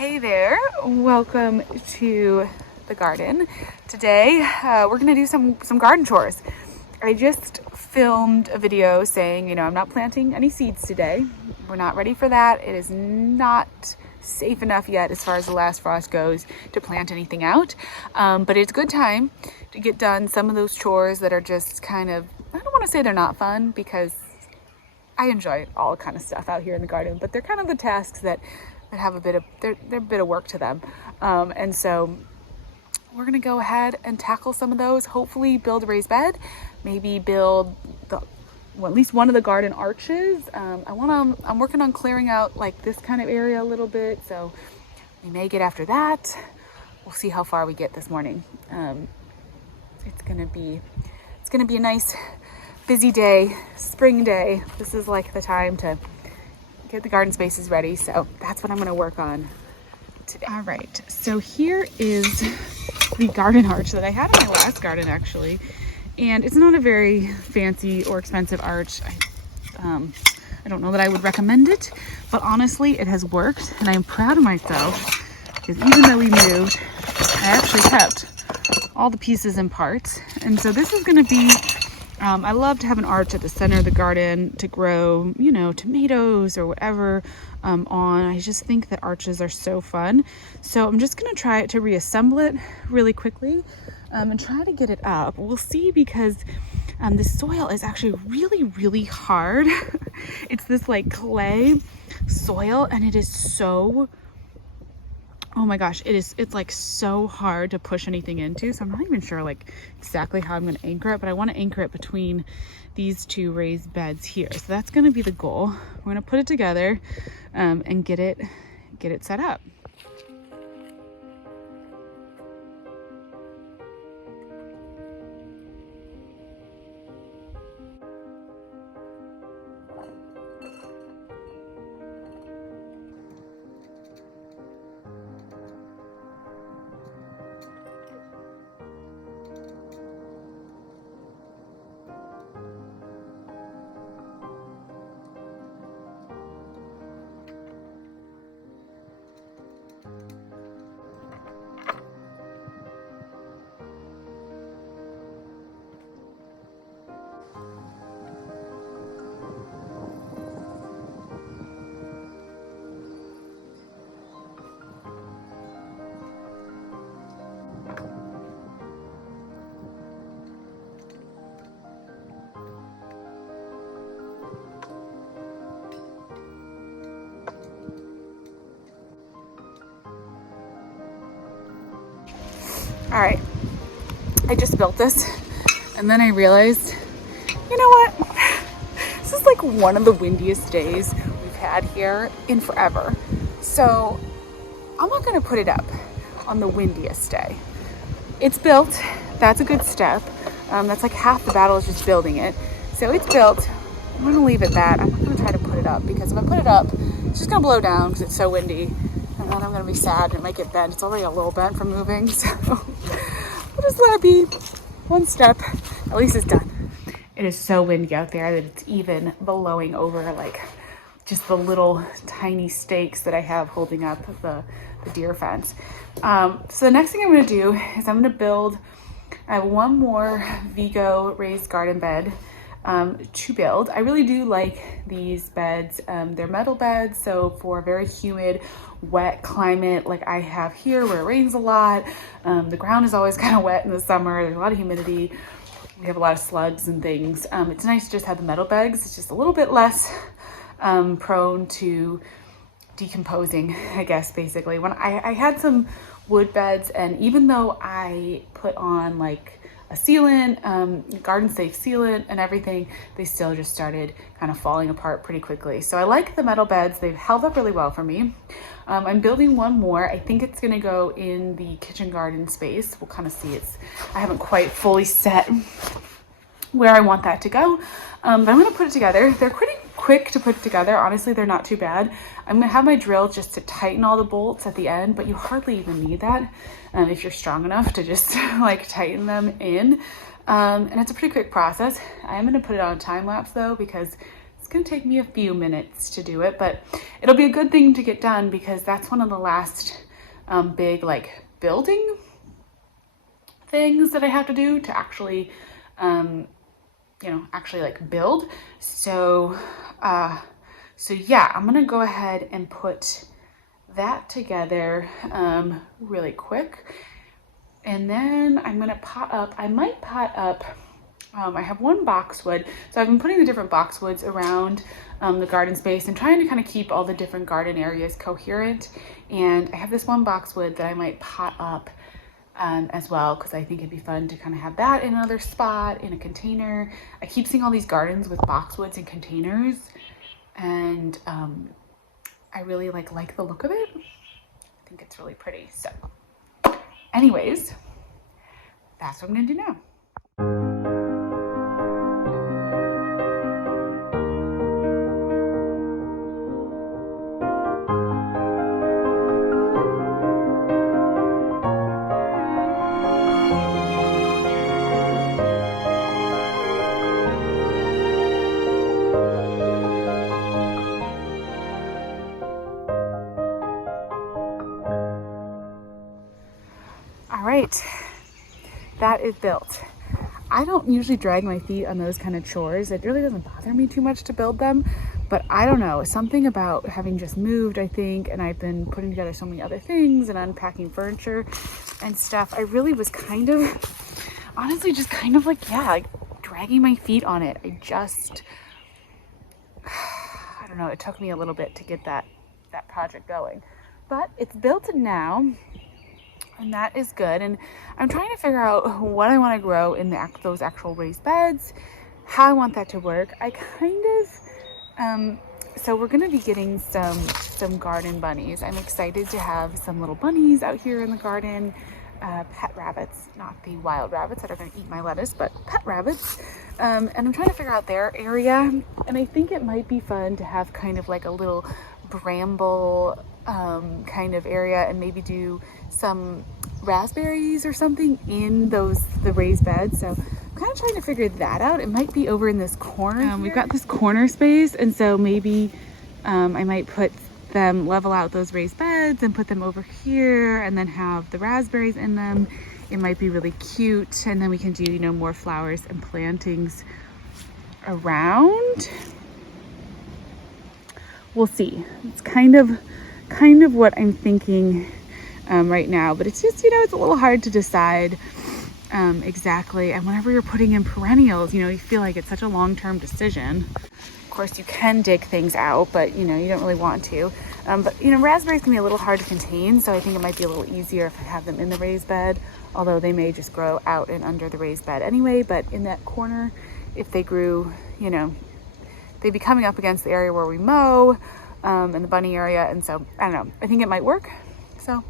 Hey there, welcome to the garden. Today we're gonna do some garden chores. I just filmed a video saying, I'm not planting any seeds today. We're not ready for that. It is not safe enough yet as far as the last frost goes to plant anything out. But it's a good time to get done some of those chores that are just kind of, I don't wanna say they're not fun because I enjoy all kind of stuff out here in the garden, but they're kind of the tasks that have a bit of they're a bit of work to them, and so we're gonna go ahead and tackle some of those. Hopefully build a raised bed, maybe build at least one of the garden arches. I'm working on clearing out like this kind of area a little bit, so we may get after that. We'll see how far we get this morning. It's gonna be a nice busy day, spring day. This is like the time to get the garden spaces ready, so that's what I'm going to work on today. All right, so here is the garden arch that I had in my last garden actually, and it's not a very fancy or expensive arch. I don't know that I would recommend it, but honestly it has worked and I'm proud of myself because even though we moved, I actually kept all the pieces and parts. And so this is going to be I love to have an arch at the center of the garden to grow, tomatoes or whatever on. I just think that arches are so fun. So I'm just going to try to reassemble it really quickly and try to get it up. We'll see because the soil is actually really, really hard. It's this like clay soil and it is so, oh my gosh, it's like so hard to push anything into. So I'm not even sure like exactly how I'm going to anchor it, but I want to anchor it between these two raised beds here. So that's going to be the goal. We're going to put it together and get it set up. All right, I just built this and then I realized, you know what? This is like one of the windiest days we've had here in forever. So I'm not gonna put it up on the windiest day. It's built, that's a good step. That's like half the battle is just building it. So it's built, I'm gonna leave it that. I'm not gonna try to put it up because if I put it up, it's just gonna blow down because it's so windy. And then I'm gonna be sad and it might get bent. It's already a little bent from moving, so we'll just let it be one step. At least it's done. It is so windy out there that it's even blowing over like just the little tiny stakes that I have holding up the deer fence. So the next thing I'm gonna do is I'm gonna build, I have one more Vego raised garden bed to build. I really do like these beds. They're metal beds, so for a very humid, wet climate like I have here where it rains a lot, the ground is always kind of wet in the summer, there's a lot of humidity, we have a lot of slugs and things. It's nice to just have the metal beds. It's just a little bit less prone to decomposing, I guess, basically. When I had some wood beds, and even though I put on like a sealant, garden safe sealant and everything, they still just started kind of falling apart pretty quickly. So I like the metal beds. They've held up really well for me. I'm building one more. I think it's gonna go in the kitchen garden space. We'll kind of see. I haven't quite fully set where I want that to go, but I'm gonna put it together. They're pretty quick to put together. Honestly, they're not too bad. I'm gonna have my drill just to tighten all the bolts at the end, but you hardly even need that if you're strong enough to just like tighten them in. And it's a pretty quick process. I am gonna put it on a time lapse though, because it's gonna take me a few minutes to do it, but it'll be a good thing to get done because that's one of the last big like building things that I have to do to actually, actually like build. So, so yeah, I'm gonna go ahead and put that together really quick. And then I'm gonna I might pot up, I have one boxwood. So I've been putting the different boxwoods around the garden space and trying to kind of keep all the different garden areas coherent. And I have this one boxwood that I might pot up as well, because I think it'd be fun to kind of have that in another spot in a container. I keep seeing all these gardens with boxwoods and containers, and I really like the look of it. I think it's really pretty. So anyways, that's what I'm gonna do now. All right, that is built. I don't usually drag my feet on those kind of chores. It really doesn't bother me too much to build them, but I don't know, something about having just moved, I think, and I've been putting together so many other things and unpacking furniture and stuff. I really was kind of, honestly, just kind of like, yeah, like dragging my feet on it. I don't know, it took me a little bit to get that project going, but it's built now. And that is good. And I'm trying to figure out what I want to grow in those actual raised beds, how I want that to work. I kind of, so we're going to be getting some garden bunnies. I'm excited to have some little bunnies out here in the garden, pet rabbits, not the wild rabbits that are going to eat my lettuce, but pet rabbits. And I'm trying to figure out their area. And I think it might be fun to have kind of like a little bramble kind of area, and maybe do some raspberries or something in the raised beds. So I'm kind of trying to figure that out. It might be over in this corner. We've got this corner space, and so maybe I might level out those raised beds and put them over here, and then have the raspberries in them. It might be really cute, and then we can do more flowers and plantings around. We'll see. It's kind of what I'm thinking right now, but it's just, it's a little hard to decide exactly. And whenever you're putting in perennials, you feel like it's such a long-term decision. Of course, you can dig things out, but you don't really want to. But raspberries can be a little hard to contain, so I think it might be a little easier if I have them in the raised bed, although they may just grow out and under the raised bed anyway. But in that corner, if they grew, they'd be coming up against the area where we mow, in the bunny area. And so I don't know, I think it might work. So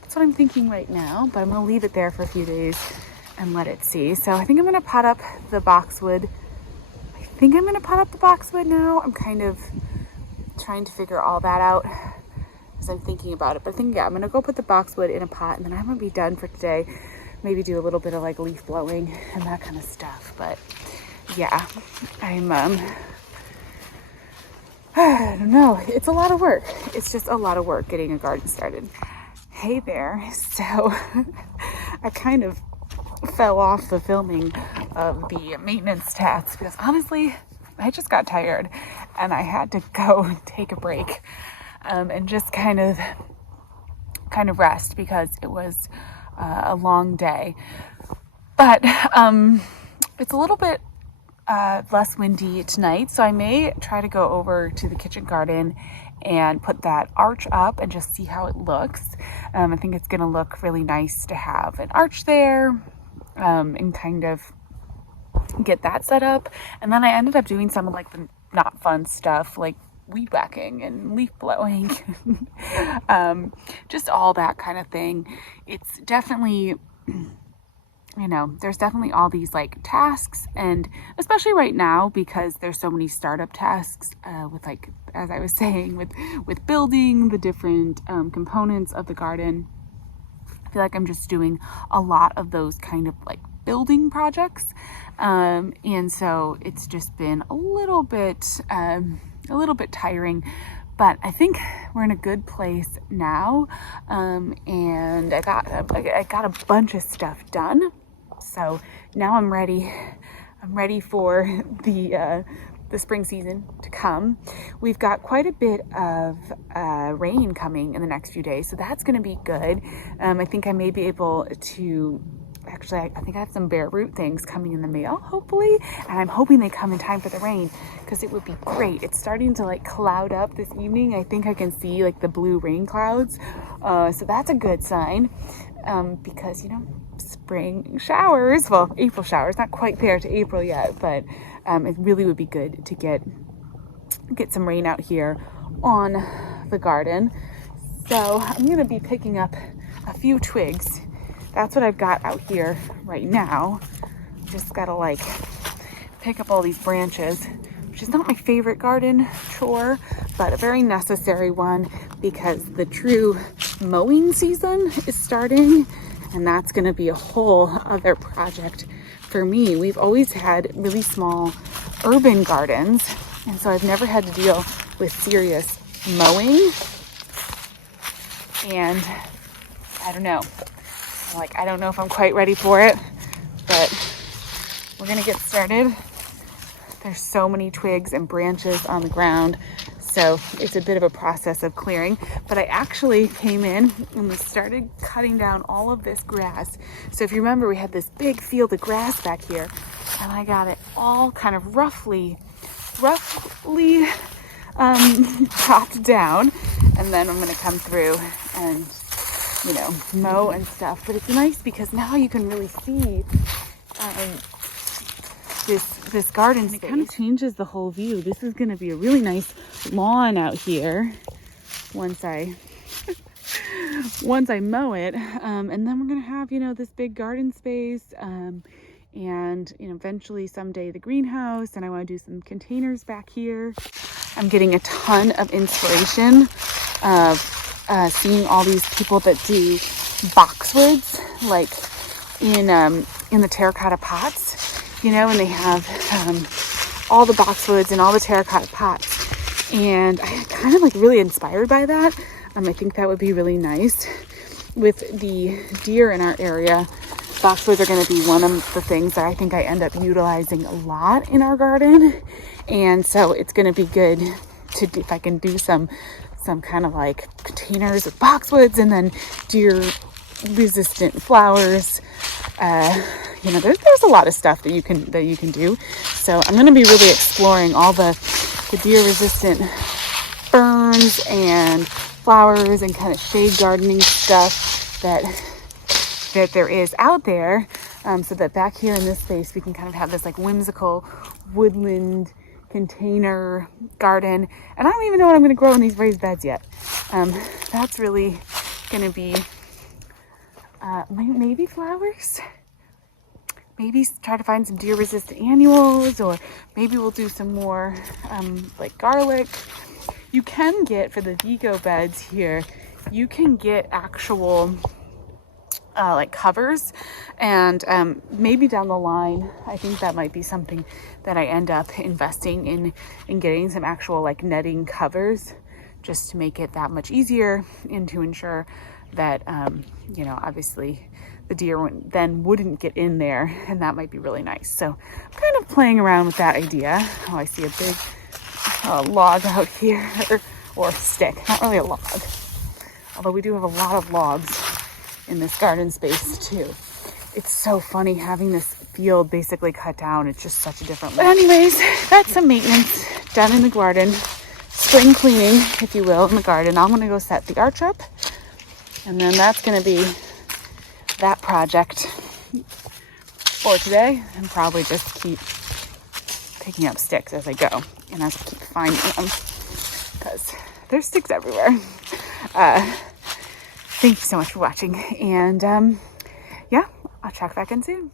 that's what I'm thinking right now, but I'm gonna leave it there for a few days and let it see. So I think I'm gonna pot up the boxwood. Now. I'm kind of trying to figure all that out as I'm thinking about it. But I think, yeah, I'm gonna go put the boxwood in a pot, and then I'm gonna be done for today. Maybe do a little bit of like leaf blowing and that kind of stuff. But yeah, I'm I don't know. It's a lot of work. It's just a lot of work getting a garden started. Hey there. So I kind of fell off the filming of the maintenance tasks because honestly, I just got tired and I had to go take a break and just kind of rest because it was a long day. But it's a little bit less windy tonight, so I may try to go over to the kitchen garden and put that arch up and just see how it looks. I think it's gonna look really nice to have an arch there and kind of get that set up. And then I ended up doing some of like the not fun stuff like weed whacking and leaf blowing, just all that kind of thing. It's definitely, there's definitely all these like tasks, and especially right now because there's so many startup tasks with, like, as I was saying, with building the different components of the garden. I feel like I'm just doing a lot of those kind of like building projects. And so it's just been a little bit tiring, but I think we're in a good place now. And I got a bunch of stuff done. So now I'm ready for the spring season to come. We've got quite a bit of rain coming in the next few days, so that's going to be good. I think I may be able to, actually, I think I have some bare root things coming in the mail, hopefully, and I'm hoping they come in time for the rain, because it would be great. It's starting to like cloud up this evening. I think I can see like the blue rain clouds, so that's a good sign, because, you know, spring showers, well, April showers, not quite there to April yet, but it really would be good to get some rain out here on the garden. So I'm going to be picking up a few twigs. That's what I've got out here right now. Just got to like pick up all these branches, which is not my favorite garden chore, but a very necessary one, because the true mowing season is starting, and that's going to be a whole other project for me. We've always had really small urban gardens, and so I've never had to deal with serious mowing. And I don't know, I don't know if I'm quite ready for it, but we're gonna get started. There's so many twigs and branches on the ground, so it's a bit of a process of clearing. But I actually came in and we started cutting down all of this grass. So if you remember, we had this big field of grass back here, and I got it all kind of roughly chopped down, and then I'm gonna come through and, you know, mow and stuff. But it's nice because now you can really see this garden space. It kind of changes the whole view. This is going to be a really nice lawn out here once I mow it, and then we're going to have, you know, this big garden space, and, you know, eventually someday the greenhouse, and I want to do some containers back here. I'm getting a ton of inspiration of seeing all these people that do boxwoods, like in the terracotta pots, you know, and they have all the boxwoods and all the terracotta pots, and I kind of like really inspired by that. I think that would be really nice. With the deer in our area, boxwoods are going to be one of the things that I think I end up utilizing a lot in our garden, and so it's going to be good to do, if I can do some kind of like containers with boxwoods and then deer resistant flowers. You know, there's a lot of stuff that you can do. So I'm going to be really exploring all the deer resistant ferns and flowers and kind of shade gardening stuff that there is out there, so that back here in this space we can kind of have this like whimsical woodland container garden. And I don't even know what I'm going to grow in these raised beds yet. That's really going to be maybe flowers. Maybe try to find some deer resistant annuals, or maybe we'll do some more like garlic. You can get, for the Vego beds here, you can get actual like covers, and maybe down the line I think that might be something that I end up investing in getting some actual like netting covers, just to make it that much easier, and to ensure that you know, obviously the deer wouldn't get in there, and that might be really nice. So I'm kind of playing around with that idea. Oh, I see a big log out here, or stick, not really a log, although we do have a lot of logs in this garden space too. It's so funny having this field basically cut down. It's just such a different look. But anyways, that's some maintenance done in the garden, spring cleaning, if you will, in the garden. I'm gonna go set the arch up, and then that's gonna be that project for today, and probably just keep picking up sticks as I go and as I keep finding them, because there's sticks everywhere. Thank you so much for watching, and yeah, I'll check back in soon.